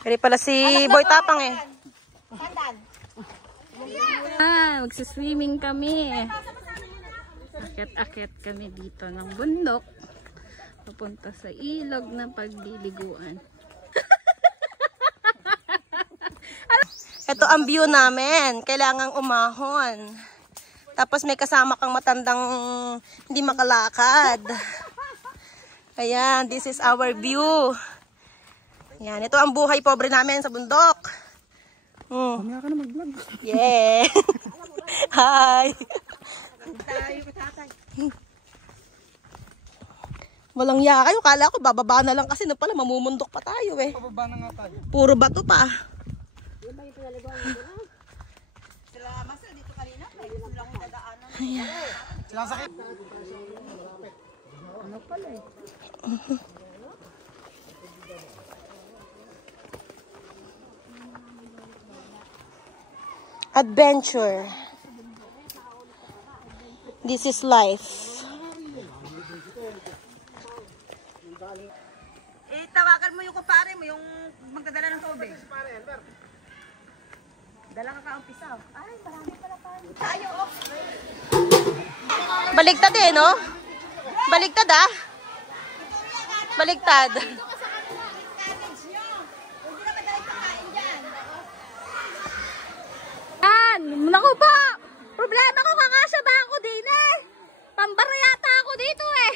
Kaya pala si Boy Tapang eh. Magsiswimming kami. Akit-akit kami dito ng bundok. Papunta sa ilog na pagliliguan. Ito ang view namin. Kailangang umahon. Tapos may kasama kang matandang hindi makalakad. Ayan, this is our view. Ayan, ito ang buhay pobre namin sa bundok. Mamaya ka na mag-vlog. Yeah. Hi. Walang ya kayo. Kala ko bababa na lang kasi na pala mamumundok pa tayo eh. Pababa na nga tayo. Puro bato pa. Silang sakit. Ano pala eh? Adventure. This is life. Tawagan mo yung kumpare mo, yung magdadala ng tubig. Dala ka umpisa. Ay, marami pala pa. Tayo, oh. Baligtad eh, no? Baligtad ah. Baligtad. Naku po! Problema ko kakasya ba ako din eh? Pambarayata ako dito eh.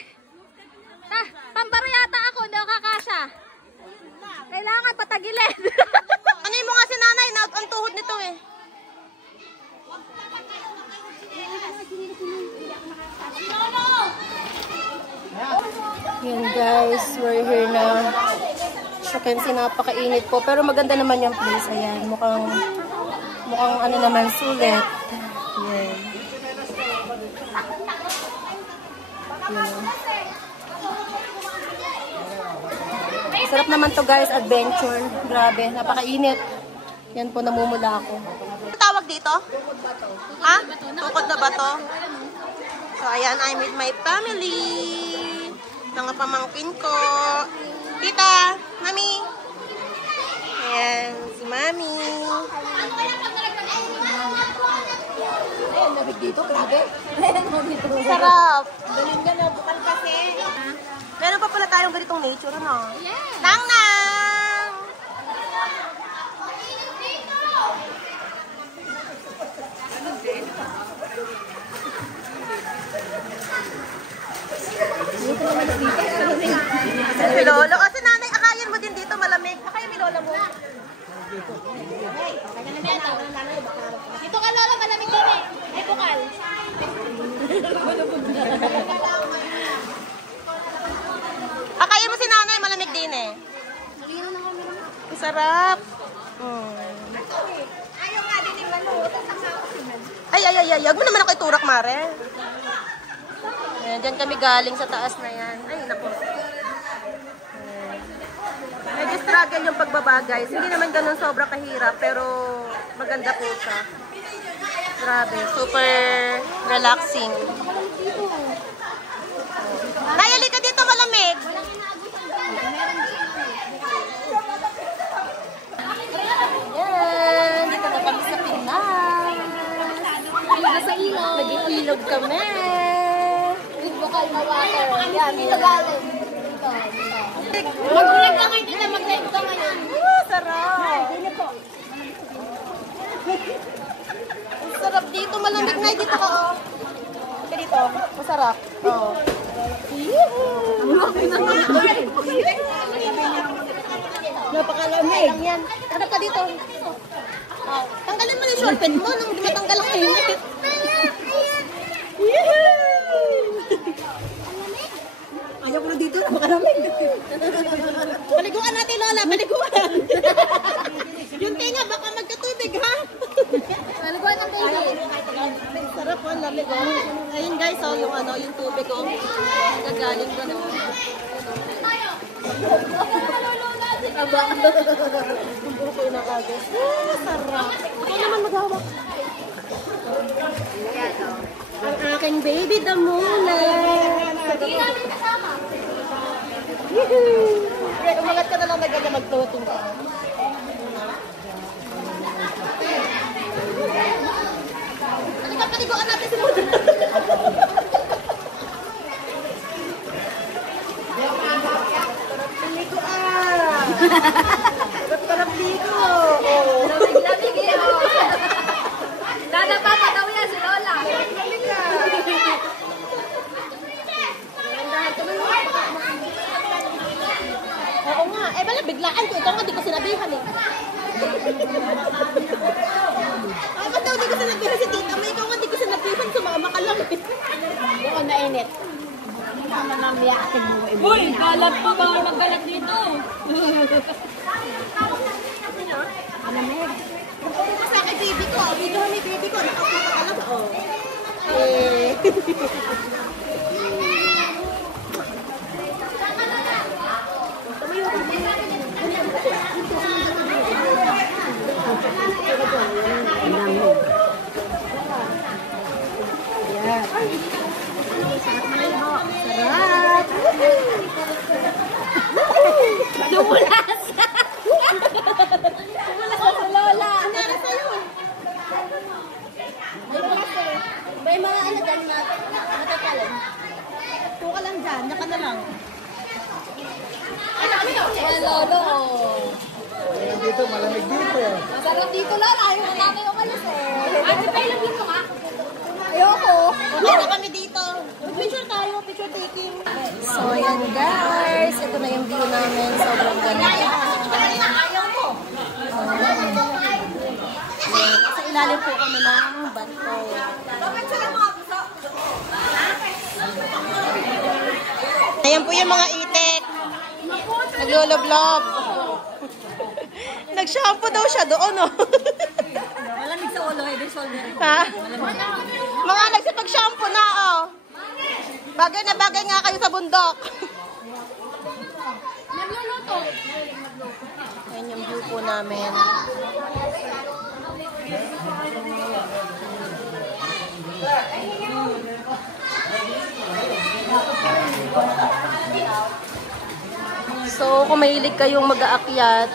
Pambarayata ako, hindi ako kakasya. Kailangan patagilid. Ano mo nga si nanay? Naut ang tuhod nito eh. Yan guys, we're here na. So, kasi napakainit po. Pero maganda naman yung place. Ayan, mukhang ano naman, sulit. Yan. Yan. Sarap naman to guys, adventure. Grabe, napakainit. Yan po, namumula ako. Ano tawag dito? Ha? Tukod na bato? So, ayan, I'm with my family. Mga pamangkin ko. Tita, mami. Ayan, si mami. Ay, nabig dito, grabe. Sarap. Galing ka na, bukal kasi. Meron pa pala tayong ganitong nature, ano? Yeah. Nang-nang! Si Lolo. O, si nanay, akayin mo din dito, malamig. Akayin mi Lola mo. Dito ka Lola, malamig din eh. Ay, bukal. Akayin mo si nanay, malamig din eh. Ang sarap. Ayaw nga din yung lalo. Ay. Huwag mo naman ako iturak, Mare. Ayan, dyan kami galing sa taas na yan. Ay, naku. Medyo struggle yung pagbaba, guys. Hindi naman ganun sobra kahirap, pero maganda po siya. Grabe, super relaxing. Nayali ka dito, malamig. Yan, dito na kami sa Pinas. Nag-iilog kami. With bukal na water. Yan, dito galing. Mag-live ka ngayon dito, mag-live ka ngayon. Sarap. Ang sarap dito, malamig na dito ka, oh. Okay, dito, masarap. Oo. Napakalamig. Lang yan. Hanap ka dito. Oh. Tanggalin mo yung short pant mo nung matanggal ang init. Ayaw ko na dito, napakalamig. Paliguan natin, Lola. Paliguan. Yung tinga, baka magkatubig, ha? Paliguan ng baby. Sarap po, lamig, oh. Ayun, guys, oh, yung, ano, yung tubig, oh. Gagaling ko na. Aba. Yung buko yung nakagas. Sarap. Ito naman maghawak. Yan, oh. Ang aking baby damula. Hindi namin kasama. Umangat ka na lang naganda magtutung ka. Ano ka paliguan natin si Muda? Paliguan! Sarap ligo! Lamig-lamig eh. Dadapa pa daw yan si Lola. Oo nga. Eh, bala, biglaan ko. Ito nga, di ko sinabihan eh. Ay, ba't daw di ko sinabihan si Tita? May ikaw nga, di ko sinabihan. Sumama ka lang eh. Doon na init. Uy, galat pa ba? Maggalat dito. Ito sa akin, baby ko. Video ni baby ko. Nakapunta ka lang. Oh. Eh. Sarap! Dumulas! Dumulas sa Lola! Ano na sa'yo? May bukas eh. May mga ano dyan na matatalan. Tuka lang dyan. Naka na lang. Ay, Lolo! Dito, malamig dito. Masarap dito, Lola. Ayaw na namin umalis eh. Ate, pailang dito ka? Ayoko. Okay na kami dito. Picture tayo. Picture taking. So, ayan guys. Ito na yung view namin. Sobrang ganda. Ayaw mo. Sa ilalim po kami ng bato. Ayan po yung mga itik. Nagluloblob. Nag-shampoo daw siya doon, oh. Malamig sa ulo, head and shoulder. Ha? Mga nagsipag-shampoo na, oh. Bagay na bagay nga kayo sa bundok. Nagluluto. Ayan yung view po namin. So, kung mahilig kayong mag-aakyat,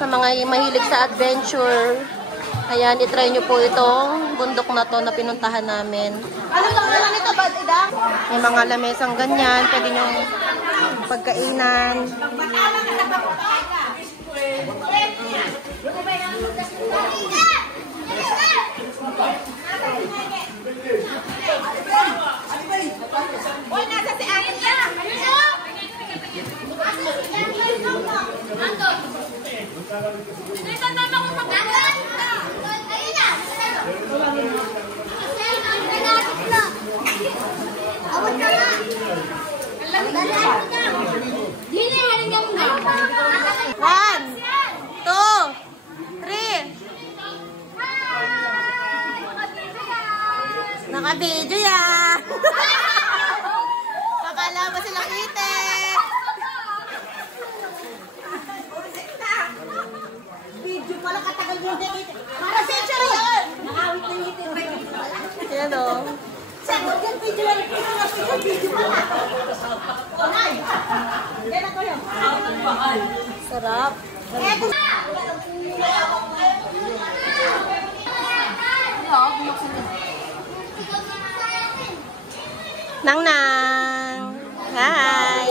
sa mga mahilig sa adventure, ayan, itry nyo po itong bundok na to na pinuntahan namin. Ano lang naman ito, Bad Ida? May mga lamesang ganyan, pwede nyo pagkainan. Uy, nasa si Ate niya! One, two, three. Naka-video yan. Akala ba silang itik? Video pala katagal yung itik. Para century yun. Nakawit ng itik. Yan o. Sagot yung video lang. Video pala. Onay. Yan ako yun. Sarap. Nang nang. Hi.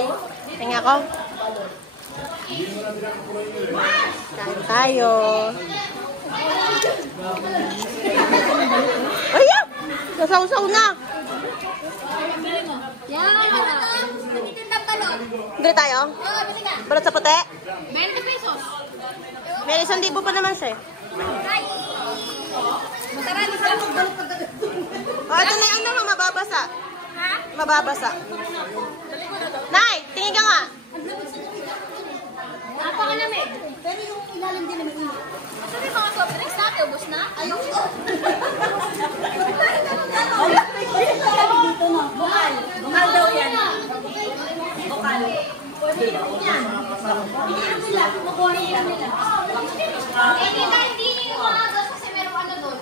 Tingnan ko. Kain tayo. Ayan! Nasaw-saw na. Yan. Natitindang balon. Dito tayo? Oo, bili na. Balot sa puti? 20 pesos. May 1,000 pa naman siya. Ay. Tara, di ba? Ito na yung ano, mababasa. Ha? Mababasa. Nay, tingin ka nga. Napakalamig. Pero yung ilalim din naman init. Asa yung mga soft drinks natin? Ubus na? Ayun. Dito no, bukal. Bukal daw yan. Bukal. Hindi nila yung mga dos kasi meron ano doon.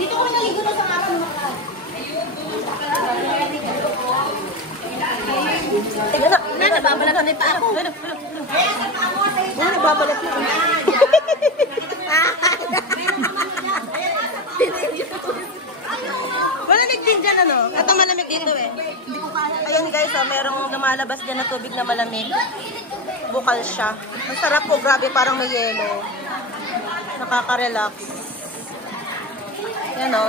Dito ko naligo na sa araw ng nababalat na pa ako. Nababalat na. Malamig din dyan, ano? Ito malamig dito eh. Ayan guys, merong lumalabas dyan na tubig na malamig. Bukal siya. Masarap po, grabe, parang may yelo. Nakaka-relax. Yan o.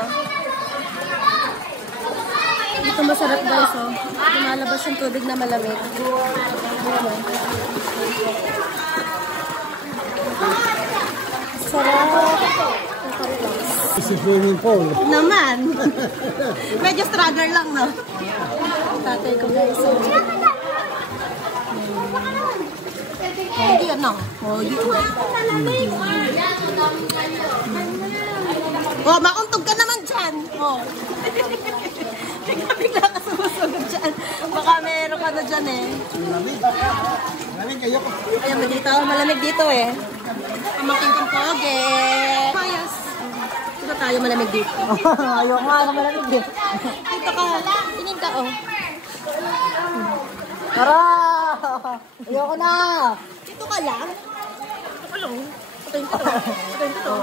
Dito masarap guys, oh. Lumalabas yung tubig na malamig. Sarap. This is swimming pool. Naman. Medyo struggle lang, no? Tatay ko guys, oh. Hindi yan, no? Oh, mauntog ka naman dyan. Oh. Bigla ka sumusugod dyan. Baka meron ka na dyan eh. Malamig kayo ko. Ayan mo dito. Malamig dito eh. Pamaking kong poge. Mayas. Dito tayo malamig dito. Ayoko nga na malamig din. Dito ka. Tingin ka oh. Tara! Ayoko na! Dito ka lang. Hello. Patayin ko to. Patayin ko to.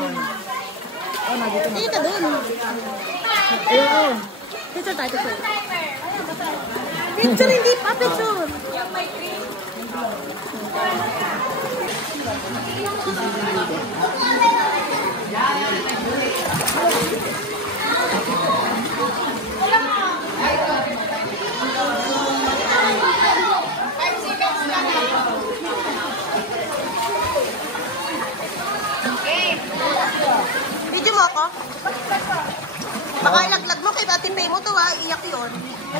Dito dun. Ayoko! Picture tayo, picture. Picture, hindi pa, picture. Video mo ako? Baka ilaglag mo kay Ate Pay mo to ha, iiyak yun.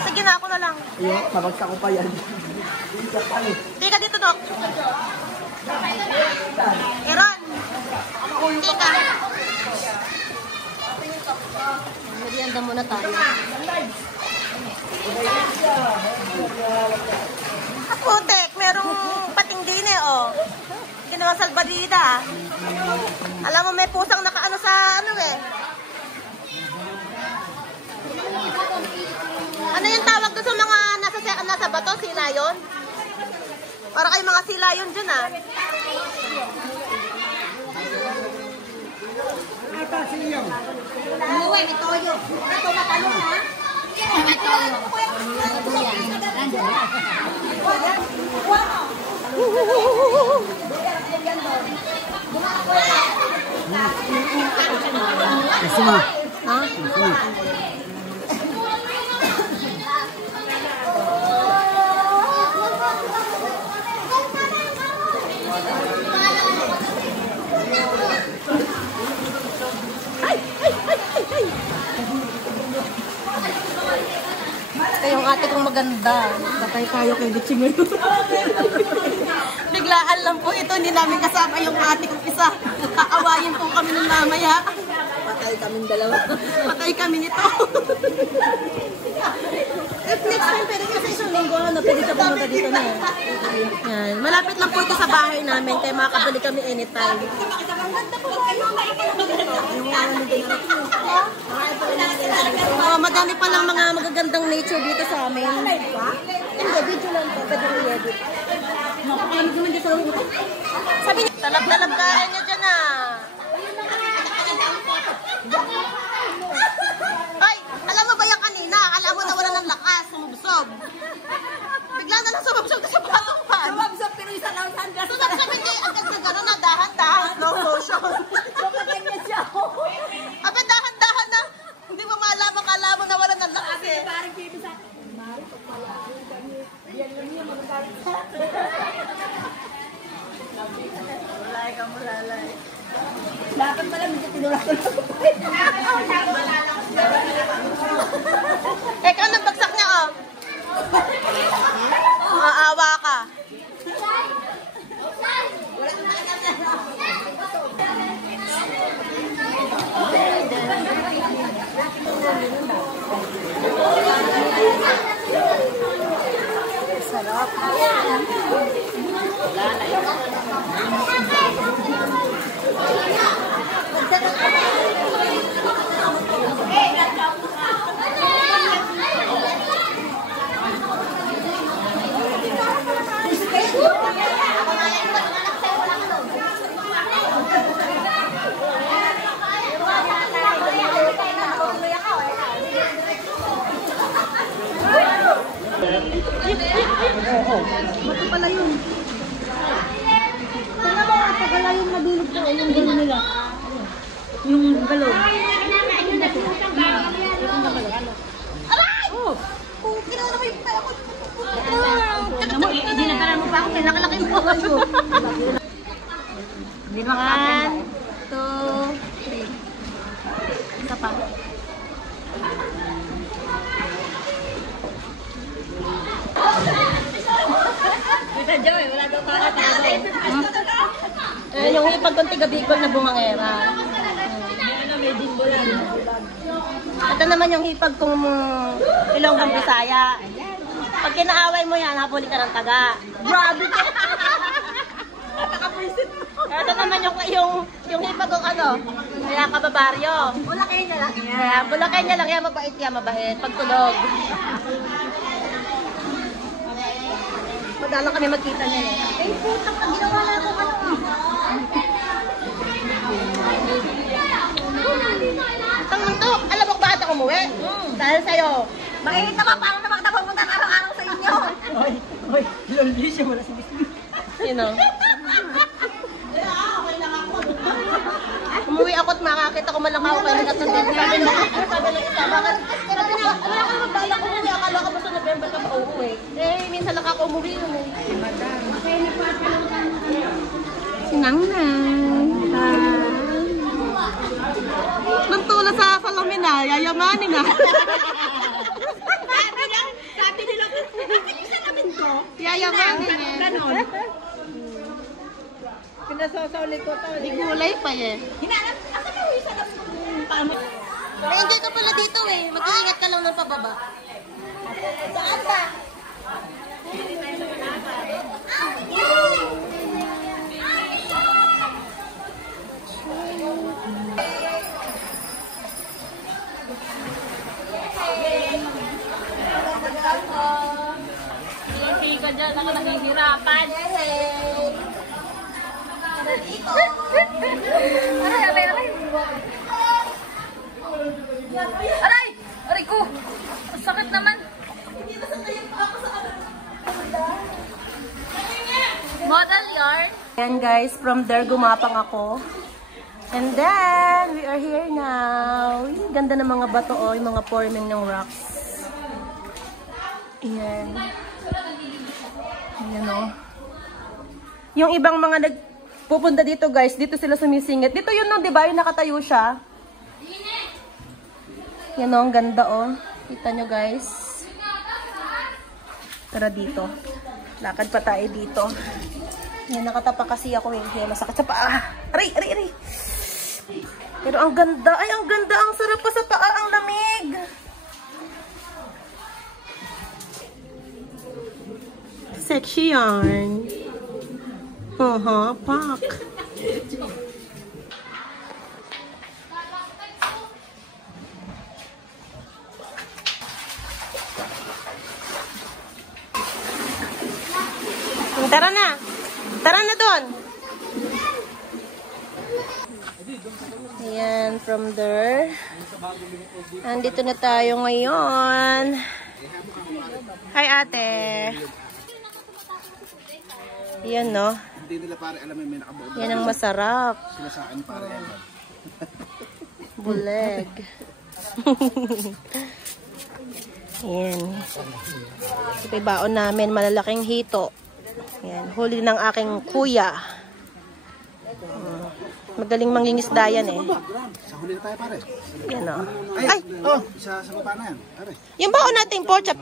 Sige na, ako na lang. Ayoko, mabagsak ko pa yan. Tika dito, Dok. Eron. Tika. Merienda muna tayo. Putek, merong pating din eh, oh. Ginawa salbadida. Alam mo, may pusang nakaano sa ano eh. Ano yung tawag doon sa mga nasa bato? Silayon? Para kayo mga silayon dyan ah. Ata siya. Ano eh, may toyo. Ito matalong ha? May toyo. Gusto mo? Ha? Yung ate kong maganda. Patay tayo kay Ditsi ngayon. Biglaan lang po ito. Hindi namin kasama yung ate kong isa. Kaawayin po kami ng mamaya. Patay kami dalawa. Patay kami nito. If next time, pwede kasi isang linggo, pwede ka pumunta dito na eh. Yan. Malapit lang po ito sa bahay namin, kaya makakabalik kami anytime. Madami palang mga magagandang nature dito sa amin. Hindi, video lang po. Pwede mo i-edit. Napakalamig naman dito sa loob. Sabi niya, talab-talab kain niya dyan ah. Ay, alam mo ba yung kanina? Alam mo na wala ng lakas, sumubsob. Bigla na lang sumubsob sa patong pan. Sumubsob, pero isa lang saan ka. Sumubsob, hindi agad na gano'n na dahan-dahan, slow motion. Kapaganya siya. Abe, dahan-dahan na. Hindi mo malaman, kala mo na wala ng lakas eh. Parang baby sa akin. Mari, pagpala. Yan lang yun, magagalit sa akin. Lalay ka mo, lalay. Dapat pala, medyo tinulak ko lang. Teka, anong bagsak niya, oh? Maawa ka. Sarap. Bato pala yun. Tingnan mo, pagala yung madulog ko, yung galo nila. Yung galo. Aray! Oh! Kinala mo yung pala ko. Dinagalan mo pa ako, kailangan mo pa ako. Hindi makakapin. 1, 2, 3. Isa pa. Yung ipagkunti gabikol na bumangera. Ito naman yung hipag kong Ilonggang Bisaya. Pag kinaaway mo yan, hapuli ka ng taga. Grabe ka! Ito naman yung hipag kong ano, kaya kababaryo. Bulakay niya lang yan. Bulakay niya lang yan, mabait yan, mabait. Pagtulog. Madalang kami magkita niya eh. Eh, putang na ginawa na ako ano. Tangan to, alam mo bakit ako umuwi? Dahil sa'yo. Mainit naman, paano naman kita pumunta araw-araw sa inyo? Oy, lulbis yung wala si Bisbis. You know? Umuwi ako at makakita ko malakaw kayo nagkatundin. Sabi ng isa, bakit? Sabi na, wala ka magdala ko umuwi. Akala ko ba sa November ka pa uuwi? Eh, minsan lang ako umuwi yun eh. Sinangnang. Nagtula sa salamin na, yayamanin na. Sabi nila, yung salamin ko. Yayamanin eh. Ganon. Pinasasaulit ko to. Di gulay pa eh. Hinanap, asa ka yung isa na paano? Pero hindi ka pala dito eh. Mag-iingat ka lang ng pababa. Saan ba? Hindi ka dyan, ako nahihirapan. Aray, aray, aray. Aray! Aray ko! Ang sakit naman. Model yarn. Ayan guys, from there gumapang ako. And then, we are here now. Yung ganda ng mga bato o, yung mga forming ng rocks. Ayan. Ayan o. Yung ibang mga nagpupunta dito guys, dito sila sumisingit. Dito yun no, diba? Yung nakatayo siya. Yan o, ang ganda o. Kita nyo guys. Tara dito. Lakad pa tayo dito. Yan, nakatapa kasi ako eh. Yan, masakit sa paa. Aray, aray, aray. Pero ang ganda. Ay, ang ganda. Ang sarap pa sa paa. Ang lamig. Sexy yarn. Pak. Tara na. Tara na doon. Ayan, from there. Andito na tayo ngayon. Hi, ate. Yan, no? Hindi nila pare alam may nakabuo. Yan ang masarap. Sila sa akin pare. Buleg. Yan. Ito yung baon namin. Malalaking hito. Yan. Huli ng aking kuya. Magaling mangingisda yan eh. Sa huli na tayo pare. Yan, no? Ay! Oh, isa sa baba na yan. Pare. Yung baon nating pork chop.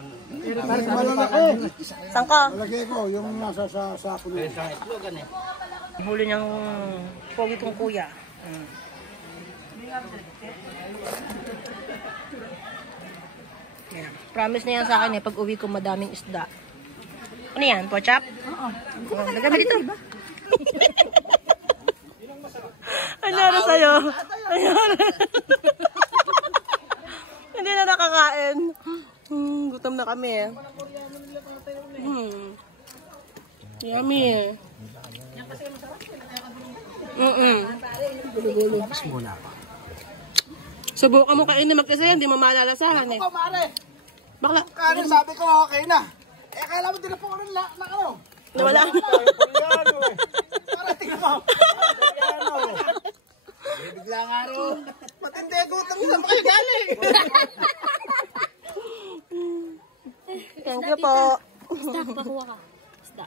Pare, malalaki. Saan ka? Malagay ko yung nasa sa puno. Huli niyang pogi kong kuya. Yan. Promise na yan sa akin eh, pag uwi ko madaming isda. Ano yan? Pochap? Oo. Lagami dito. Anyari sa'yo? Anyari? Hindi na nakakain. Gutom na kami eh. Yummy eh. Mas muna pa. Subukan mo kainin mag-isa yan, di mo malalasahan eh. Ako, mare. Bakla. Kano sabi ko, okay na. Eh, akala mo din po rin na ano. Nawala. Para tingnan mo. Bigla nga ro. Matindi, gutom mo. Saan ba kayo galing? Thank you po. Isda, pakuha ka. Isda.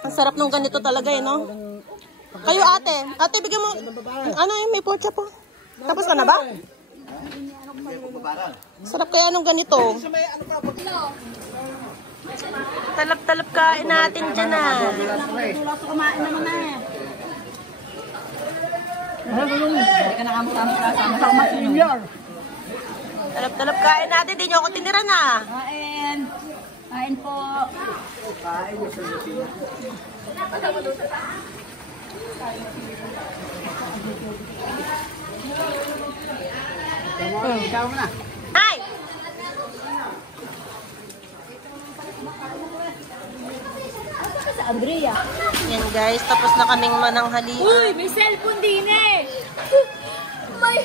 Ang sarap nung ganito talaga eh, no? Kayo ate. Ate, bigyan mo. Ano eh, may porcha po. Tapos ka na ba? Sarap kaya nung ganito. Talap-talap kain natin dyan ah. Kumain naman na eh. Talap-talap kain natin. Di nyo ako tiniran ah. Kain. Kain po. Ikaw mo na. Ay! Sa Andrea. Yan guys, tapos na kaming mananghalian. Uy, may cellphone din eh. May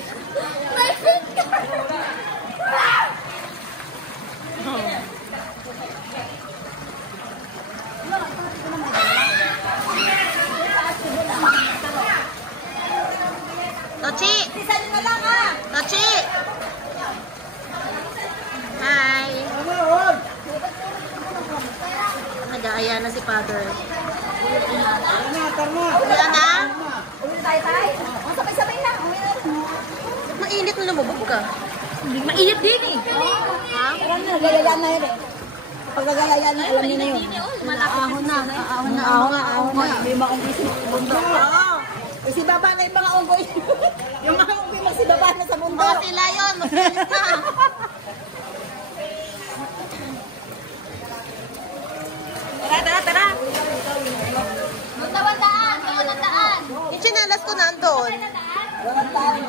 Tochi! Tochi! Hi! Nag-aaya na si Father. Uwi na? Uwi tayo tayo. Sabay-sabay na. Uwi na. Mainit na lumubog ka. Mainit din eh. Ha? Nagayayaan na yun eh. Pag nagayayaan na, alam niyo na yun. Ahon na. Ahon na. Ahon na. May mga unggoy sa mundo. Oo. Kasi baba na yung mga unggoy. Yung mga unggoy magsibaba na sa mundo. Oh, sila yun. Masilit na. Tara. Doon na daan. Doon na daan. Yung chinalas ko nandun. Daan.